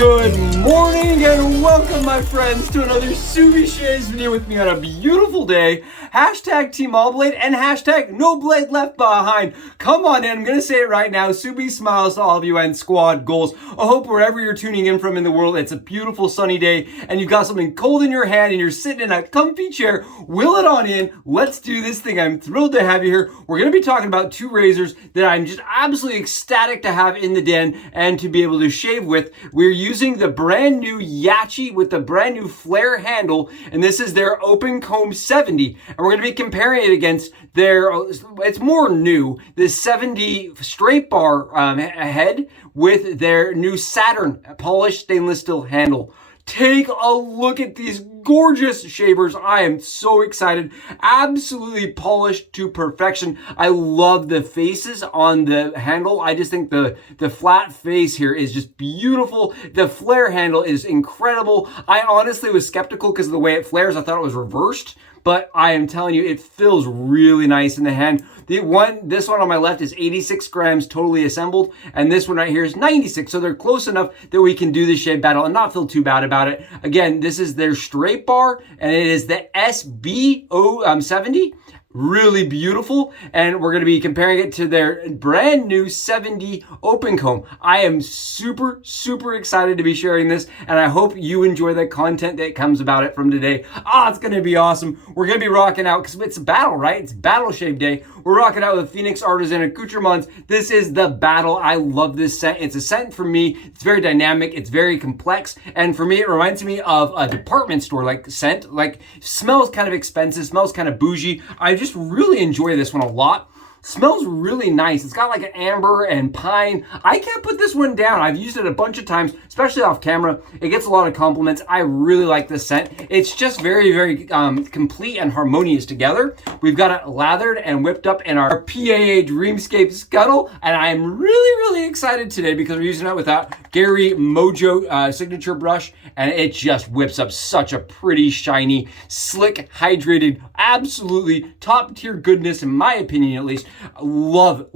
Good morning and welcome, my friends, to another LEAFSHAVE video with me on a beautiful day. Hashtag Team All Blade and hashtag No Blade Left Behind. Come on in, I'm going to say it right now. Subi smiles to all of you and squad goals. I hope wherever you're tuning in from in the world, it's a beautiful sunny day and you've got something cold in your hand and you're sitting in a comfy chair. Wheel it on in. Let's do this thing. I'm thrilled to have you here. We're going to be talking about two razors that I'm just absolutely ecstatic to have in the den and to be able to shave with. We're using the brand new Yaqi with the brand new flare handle, and this is their Open Comb 70. And we're going to be comparing it against their, it's more new, the 70 straight bar head with their new Saturn polished stainless steel handle. Take a look at these gorgeous shavers. I am so excited. Absolutely polished to perfection. I love the faces on the handle. I just think the flat face here is just beautiful. The flare handle is incredible. I honestly was skeptical because of the way it flares. I thought it was reversed, but I am telling you, it feels really nice in the hand. This one on my left is 86 grams totally assembled, and this one right here is 96. So they're close enough that we can do the shave battle and not feel too bad about it. Again, this is their straight bar, and it is the SBO 70. Really beautiful, and we're going to be comparing it to their brand new 70 Open Comb. I am super excited to be sharing this, and I hope you enjoy the content that comes about it from today. It's going to be awesome. We're going to be rocking out because it's a battle, right? It's battle shave day. We're rocking out with Phoenix Artisan Accoutrements. This is the battle. I love this scent. It's a scent for me. It's very dynamic. It's very complex, and for me, it reminds me of a department store like scent. Like, smells kind of expensive, smells kind of bougie. I just really enjoy this one a lot. Smells really nice. It's got like an amber and pine. I can't put this one down. I've used it a bunch of times, especially off camera. It gets a lot of compliments. I really like this scent. It's just very complete and harmonious together. We've got it lathered and whipped up in our PAA Dreamscape Scuttle, and I am really excited today because we're using it with that Gary Mojo signature brush, and it just whips up such a pretty, shiny, slick, hydrated, absolutely top tier goodness, in my opinion at least. Love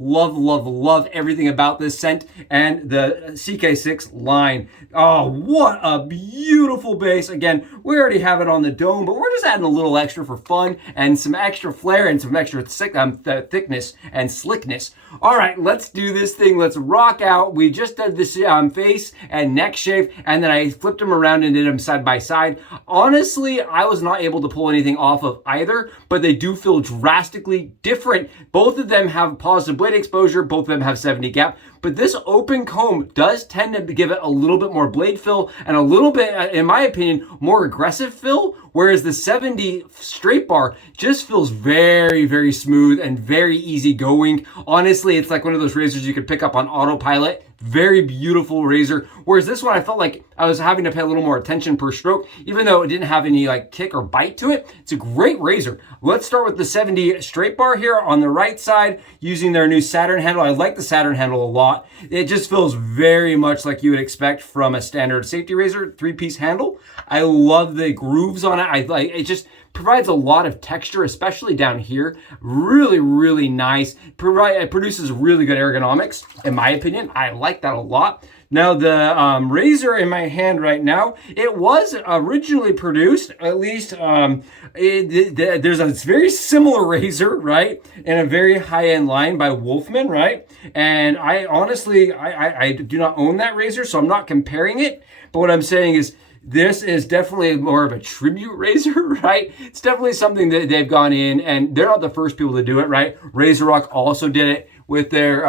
everything about this scent and the CK6 line. Oh, what a beautiful base. Again, we already have it on the dome, but we're just adding a little extra for fun and some extra flair and some extra thickness and slickness. All right, let's do this thing. Let's rock out. We just did this face and neck shave, and then I flipped them around and did them side by side. Honestly, I was not able to pull anything off of either, but they do feel drastically different. Both of them have positive blade exposure. Both of them have 70 gap. But this Open Comb does tend to give it a little bit more blade fill and a little bit, in my opinion, more aggressive fill. Whereas the 70 straight bar just feels very smooth and very easygoing. Honestly, it's like one of those razors you could pick up on autopilot. Very beautiful razor. Whereas this one, I felt like I was having to pay a little more attention per stroke, even though it didn't have any like kick or bite to it. It's a great razor. Let's start with the 70 straight bar here on the right side using their new Saturn handle. I like the Saturn handle a lot. It just feels very much like you would expect from a standard safety razor, 3-piece handle. I love the grooves on it. It just provides a lot of texture, especially down here. Really nice. It produces really good ergonomics, in my opinion. I like that a lot. Now, the razor in my hand right now, it was originally produced, at least, there's a very similar razor, right, in a very high-end line by Wolfman, right? And I honestly, I do not own that razor, so I'm not comparing it. But what I'm saying is, this is definitely more of a tribute razor, right? It's definitely something that they've gone in, and they're not the first people to do it, right? Razor Rock also did it with their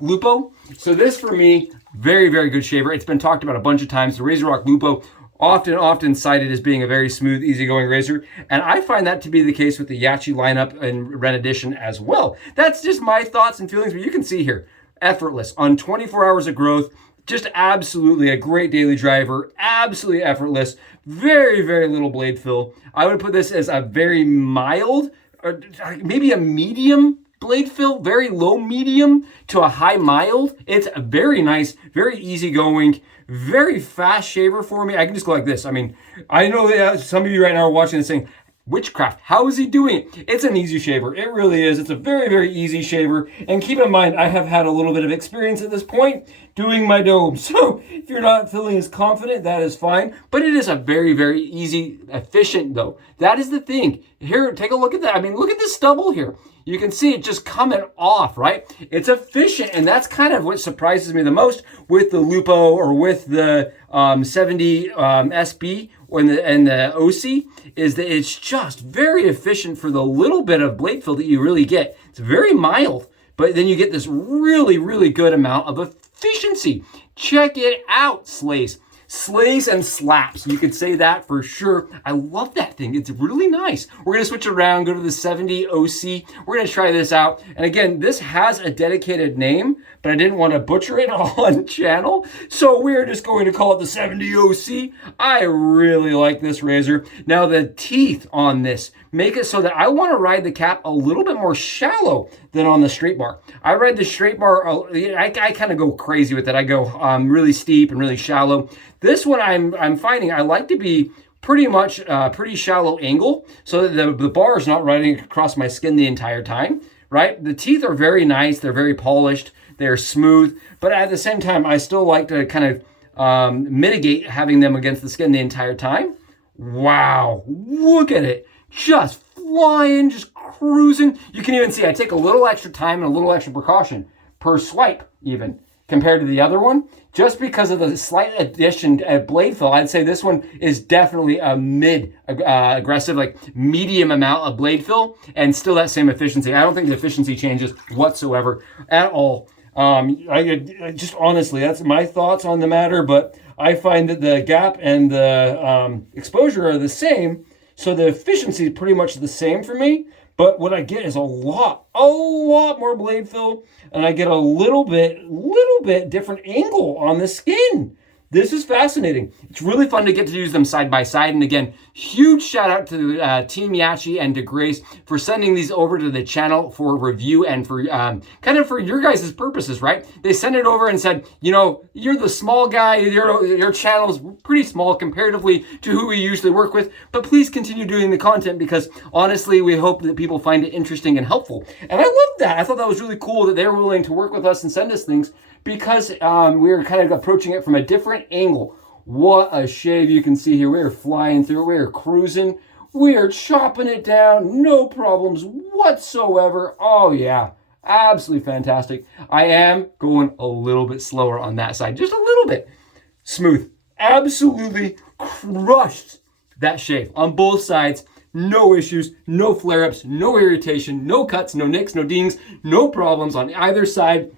Lupo. So this, for me, very good shaver. It's been talked about a bunch of times. The Razor Rock Lupo, often cited as being a very smooth, easygoing razor. And I find that to be the case with the Yaqi lineup and Red Edition as well. That's just my thoughts and feelings, but you can see here, effortless on 24 hours of growth. Just absolutely a great daily driver, absolutely effortless, very little blade fill. I would put this as a very mild, or maybe a medium blade fill, very low medium to a high mild. It's a very nice, very easygoing, very fast shaver for me. I can just go like this. I mean, I know that some of you right now are watching this saying, witchcraft. How is he doing it? It's an easy shaver. It really is. It's a very, very easy shaver. And keep in mind, I have had a little bit of experience at this point doing my dome. So if you're not feeling as confident, that is fine. But it is a very, very easy, efficient though. That is the thing. Here, take a look at that. I mean, look at the stubble here. You can see it just coming off, right? It's efficient, and that's kind of what surprises me the most with the Lupo or with the 70 SB and the OC, is that it's just very efficient for the little bit of blade fill that you really get. It's very mild, but then you get this really, really good amount of efficiency. Check it out, slays. Slays and slaps. You could say that for sure. I love that thing. It's really nice. We're going to switch around, go to the 70 OC. We're going to try this out. And again, this has a dedicated name, but I didn't want to butcher it on channel. So we're just going to call it the 70 OC. I really like this razor. Now the teeth on this make it so that I want to ride the cap a little bit more shallow than on the straight bar. I ride the straight bar, I kind of go crazy with it. I go really steep and really shallow. This one I'm finding I like to be pretty much pretty shallow angle so that the bar is not riding across my skin the entire time, right? The teeth are very nice. They're very polished. They're smooth. But at the same time, I still like to kind of mitigate having them against the skin the entire time. Wow, look at it. Just flying, just cruising. You can even see I take a little extra time and a little extra precaution per swipe even compared to the other one. Just because of the slight addition at blade fill, I'd say this one is definitely a aggressive, like medium amount of blade fill and still that same efficiency. I don't think the efficiency changes whatsoever at all. I just honestly, that's my thoughts on the matter, but I find that the gap and the exposure are the same. So the efficiency is pretty much the same for me, but what I get is a lot more blade fill, and I get a little bit different angle on the skin. This is fascinating. It's really fun to get to use them side by side. And again, huge shout out to Team Yaqi and to Grace for sending these over to the channel for review and for kind of for your guys' purposes, right? They sent it over and said, you know, you're the small guy, your channel's pretty small comparatively to who we usually work with, but please continue doing the content because honestly, we hope that people find it interesting and helpful. And I love that. I thought that was really cool that they were willing to work with us and send us things because we were kind of approaching it from a different angle. What a shave you can see here. We are flying through. We are cruising. We are chopping it down. No problems whatsoever. Oh, yeah. Absolutely fantastic. I am going a little bit slower on that side. Just a little bit. Smooth. Absolutely crushed that shave on both sides. No issues, no flare-ups, no irritation, no cuts, no nicks, no dings, no problems on either side.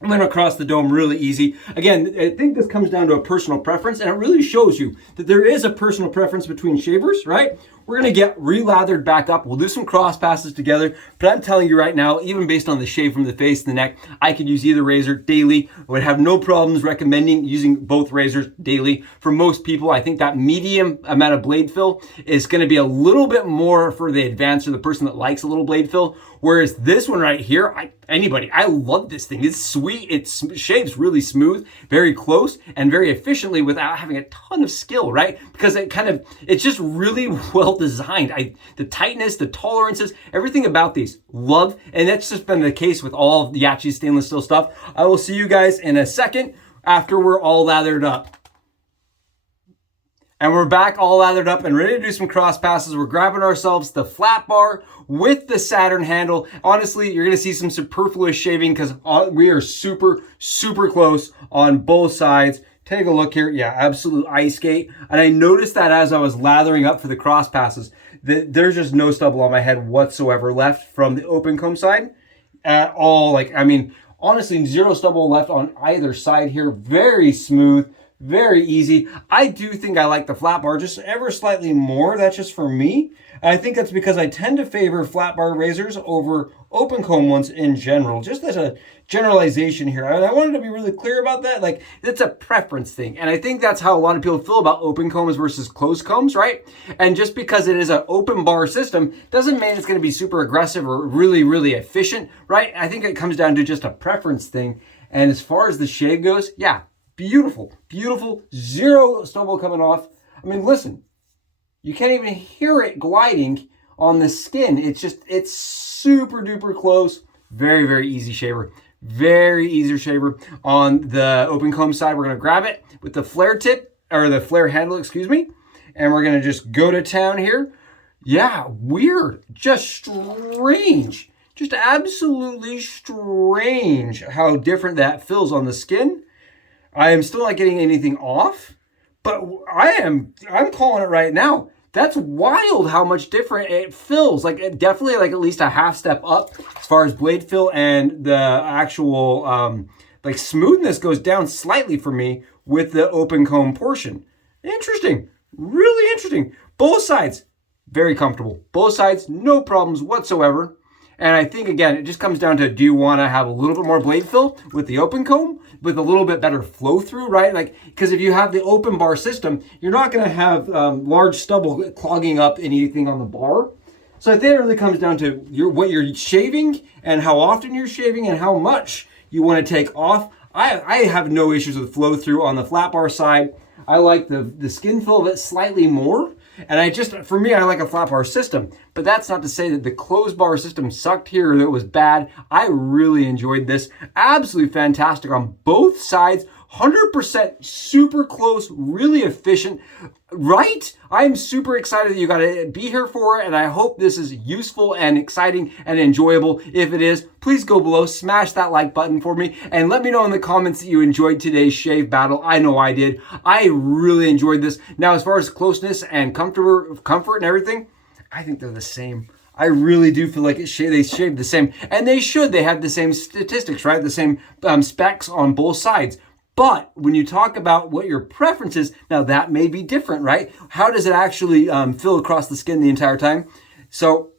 Went across the dome really easy. Again, I think this comes down to a personal preference, and it really shows you that there is a personal preference between shavers, right? We're gonna get re-lathered back up. We'll do some cross passes together, but I'm telling you right now, even based on the shave from the face and the neck, I could use either razor daily. I would have no problems recommending using both razors daily. For most people, I think that medium amount of blade fill is gonna be a little bit more for the advanced or the person that likes a little blade fill. Whereas this one right here, I love this thing. It's sweet. It shaves really smooth, very close, and very efficiently without having a ton of skill, right? Because it's just really well designed. The tightness, the tolerances, everything about these, love. And that's just been the case with all of the Yaqi stainless steel stuff. I will see you guys in a second after we're all lathered up. And we're back all lathered up and ready to do some cross passes. We're grabbing ourselves the flat bar with the Saturn handle. Honestly, you're gonna see some superfluous shaving because we are super, super close on both sides. Take a look here. Yeah, absolute ice skate. And I noticed that as I was lathering up for the cross passes, that there's just no stubble on my head whatsoever left from the open comb side at all. Honestly, zero stubble left on either side here. Very smooth. Very easy. I do think I like the flat bar just ever slightly more. That's just for me. I think that's because I tend to favor flat bar razors over open comb ones in general. Just as a generalization here. And I wanted to be really clear about that. Like, it's a preference thing. And I think that's how a lot of people feel about open combs versus closed combs, right? And just because it is an open bar system doesn't mean it's going to be super aggressive or really, really efficient, right? I think it comes down to just a preference thing. And as far as the shave goes, yeah. Beautiful, beautiful, zero stubble coming off. I mean, listen, You can't even hear it gliding on the skin. It's super duper close. Very, very easy shaver. Very easy shaver. On the open comb side, we're gonna grab it with the flare tip, or the flare handle, excuse me. And we're gonna just go to town here. Yeah, weird, just strange. Just absolutely strange how different that feels on the skin. I am still not getting anything off, but I'm calling it right now. That's wild how much different it feels. Like it definitely like at least a half step up as far as blade feel, and the actual like smoothness goes down slightly for me with the open comb portion. Interesting, really interesting. Both sides, very comfortable. Both sides, no problems whatsoever. And I think, again, it just comes down to, do you want to have a little bit more blade fill with the open comb with a little bit better flow through, right? Like, because if you have the open bar system, you're not going to have large stubble clogging up anything on the bar. So I think it really comes down to what you're shaving and how often you're shaving and how much you want to take off. I have no issues with flow through on the flat bar side. I like the skin feel of it slightly more. And for me, I like a flat bar system, but that's not to say that the closed bar system sucked here or that it was bad. I really enjoyed this. Absolutely fantastic on both sides. 100% super close, really efficient, right? I'm super excited that you got to be here for it, and I hope this is useful and exciting and enjoyable. If it is, please go below, smash that like button for me, and let me know in the comments that you enjoyed today's shave battle. I know I did. I really enjoyed this. Now, as far as closeness and comfort and everything, I think they're the same. I really do feel like they shave the same, and they should. They have the same statistics, right? The same specs on both sides. But when you talk about what your preference is, now that may be different, right? How does it actually feel across the skin the entire time? So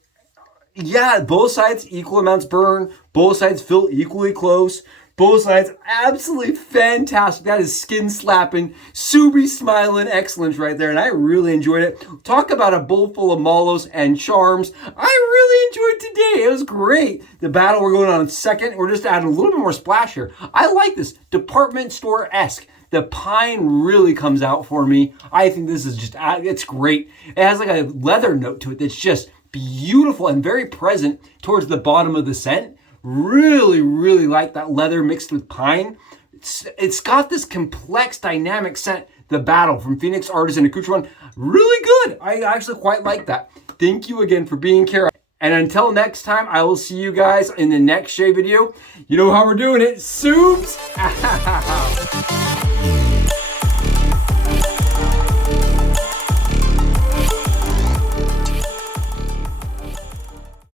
yeah, both sides equal amounts burn. Both sides feel equally close. Both sides absolutely fantastic. That is skin slapping, Subi smiling excellence right there. And I really enjoyed it. Talk about a bowl full of mallows and charms. I really enjoyed today. It was great. The battle we're going on second. We're just adding a little bit more splash here. I like this department store-esque. The pine really comes out for me. I think this is just, it's great. It has like a leather note to it that's just beautiful and very present towards the bottom of the scent. Really, really like that leather mixed with pine. It's got this complex dynamic scent, the battle from Phoenix Artisan Accoutrements. Really good. I actually quite like that. Thank you again for being here. And until next time, I will see you guys in the next shave video. You know how we're doing it. Subs out.